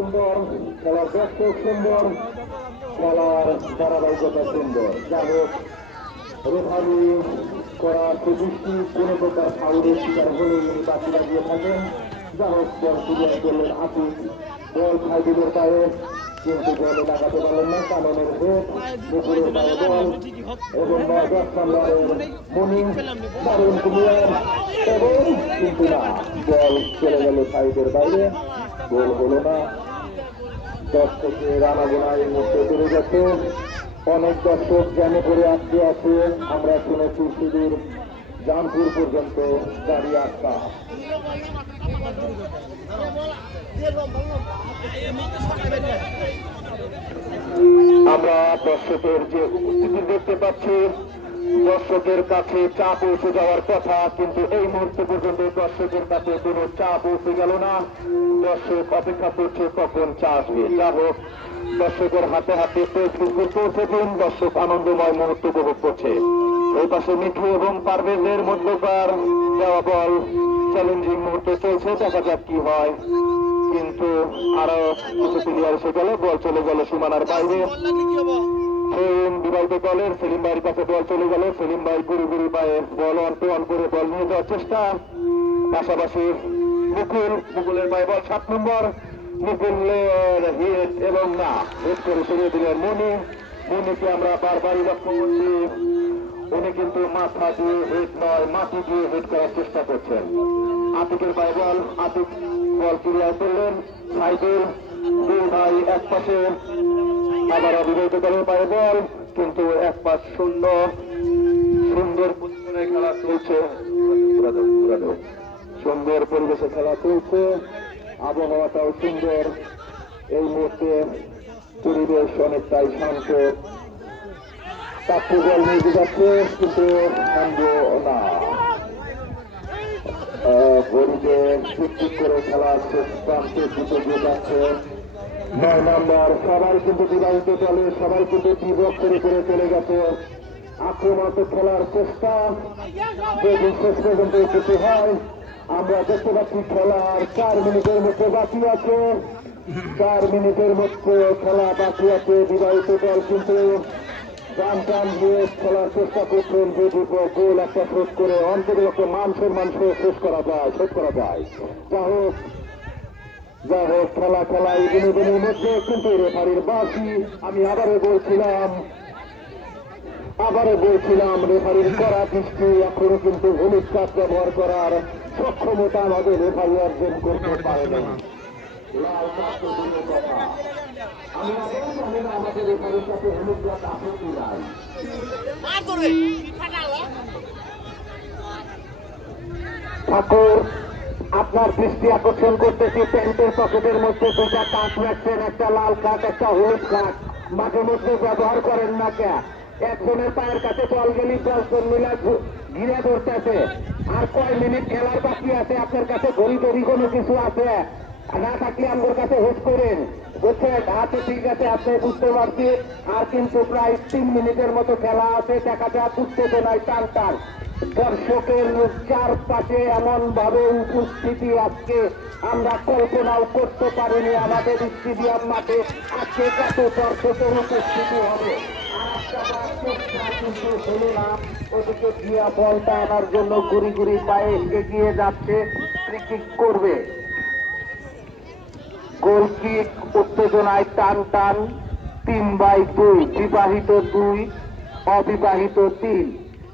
সুন্দর খেলার দর্শক সুন্দর, খেলার ধারাবাহিকতা সুন্দর। যা হোক, রেফারি করা সুদৃষ্টি কোনো প্রকার ফাউলের শিকার হলে উনি বাকি লাগিয়ে থাকেন। যা হোক, বল ক্লিয়ার করলেন আতিক, বল খাইদিদের পায়ে, কিন্তু বলে লাগাতে পারলেন না। কাননের হেড, মুকুলের পায়ে বল এবং 10 নম্বরের মনি দারুণ ক্লিয়ার এবং কিন্তু না, বল চলে গেল সাইডের বাইরে, গোল হলো না। দর্শকের আনাগোনা এই মুহূর্তে বেড়ে গেছে। অনেক দর্শক জ্যামে করে আটকে আছে। আমরা শুনেছি সুদূর জামপুর পর্যন্ত গাড়ি আটকা। আমরা দর্শকের যে উপস্থিতি দেখতে পাচ্ছি, দর্শকের কাছে চা পৌঁছে যাওয়ার কথা, কিন্তু এই মুহূর্তে পর্যন্ত দর্শকের কাছে কোনো চা পৌঁছে গেল না। দর্শক অপেক্ষা করছে কখন চা আসবে। যা হোক, দর্শকের হাতে হাতে ফেসবুক পৌঁছে দিন, দর্শক আনন্দময় মুহূর্ত উপভোগ করছে। ওই পাশে মিঠু এবং পারভেজের মধ্যকার দেওয়া বল চ্যালেঞ্জিং মুহূর্তে চলছে, দেখা যাক কি হয়। কিন্তু আরো কিছু প্লেয়ার এসে গেল, বল চলে গেল সীমানার বাইরে। সেলিম বিবাহিত দলের সেলিম ভাইয়ের কাছে বল চলে গেল। সেলিম ভাই গুড়ি গুড়ি পায়ে বল অন টু অন করে বল নিয়ে যাওয়ার চেষ্টা, পাশাপাশি মুকুলের পায়ে বল 7 নম্বর, মুকুলের হিট এবং না, হিট করে সরিয়ে দিলেন মনিকে আমরা বারবারই লক্ষ্য করছি, উনি কিন্তু মাথা দিয়ে হিট নয়, মাটি দিয়ে হিট করার চেষ্টা করছেন। আতিকের পায়ে বল, আতিক বল ক্লিয়ার করলেন। সাইদুল দুই ভাই এক পাশে, আবার অবিবাহিত দলের পায়ে বল, কিন্তু এক পাশ শূন্য। সুন্দর পজিশনে খেলা চলছে, সুন্দর পরিবেশে খেলা চলছে, আবহাওয়াটাও সুন্দর। এই মুহূর্তে পরিবেশ অনেকটাই শান্ত। চারটি বল নিয়ে যাচ্ছে, কিন্তু না, গরিবে ঠিক করে খেলা শেষ প্রান্তে জিতে দিয়ে যাচ্ছে। 9 নম্বর, সবাই কিন্তু বিবাহিত দলে সবাই কিন্তু বিভক্ত করে করে চলে গেছে। আক্রমণাত্মক খেলার চেষ্টা, যদি শেষ পর্যন্ত কিছু হয়। আমরা দেখতে পাচ্ছি খেলার 4 মিনিটের মধ্যে বাকি আছে, 4 মিনিটের মধ্যে খেলা বাকি আছে। বিবাহিত দল কিন্তু টান দিয়ে খেলার চেষ্টা করছেন, যদি গোল একটা শোধ করে অন্তত মানুষের শেষ করা যায়, শোধ করা যায়। যাই হোক, খেলা এই বিনোদনের মধ্যে কিন্তু রেফারির বাসি। আমি আবারও বলছিলাম রেফারির কড়া দৃষ্টি, এখনো কিন্তু হলুদ কার্ড ব্যবহার করার সক্ষমতা আমাদের রেফারি অর্জন করতে পারেনি। লাল কার্ড দূরের কথা, আমি জানি না আমাদের রেফারির সাথে হলুদ কার্ড আছে কি নাই। ঠাকুর, আপনার দৃষ্টি আকর্ষণ করতেছি, প্যান্টের পকেটের মধ্যে 2টা কার্ড রাখছেন, একটা লাল কার্ড একটা হলুদ কার্ড, মাঝে মধ্যে ব্যবহার করেন না কে? একজনের পায়ের কাছে বল গেলি 10 জন মিলে ঘিরে ধরতেছে। আর কয় মিনিট খেলার বাকি আছে? আপনার কাছে ঘড়ি কোনো কিছু আছে না থাকলে আমার কাছে হুট করেন, বুঝছেন? আচ্ছা ঠিক আছে, আপনি বুঝতে পারছি। আর কিন্তু প্রায় 3 মিনিটের মতো খেলা আছে, দেখা যায় উত্তেজনায় নাই টান। দর্শকের চারপাশে এমন ভাবে উপস্থিতি আজকে আমরা কল্পনাও করতে পারিনি। আমাদের স্টেডিয়াম মাঠে আজকে কত দর্শকের উপস্থিতি হবে। ওদিকে গিয়া বলটা আনার জন্য গুড়ি পায়ে এগিয়ে যাচ্ছে, ফ্রি কিক করবে। গোল কিক, উত্তেজনায় টান 3/2, বিবাহিত 2, অবিবাহিত 3।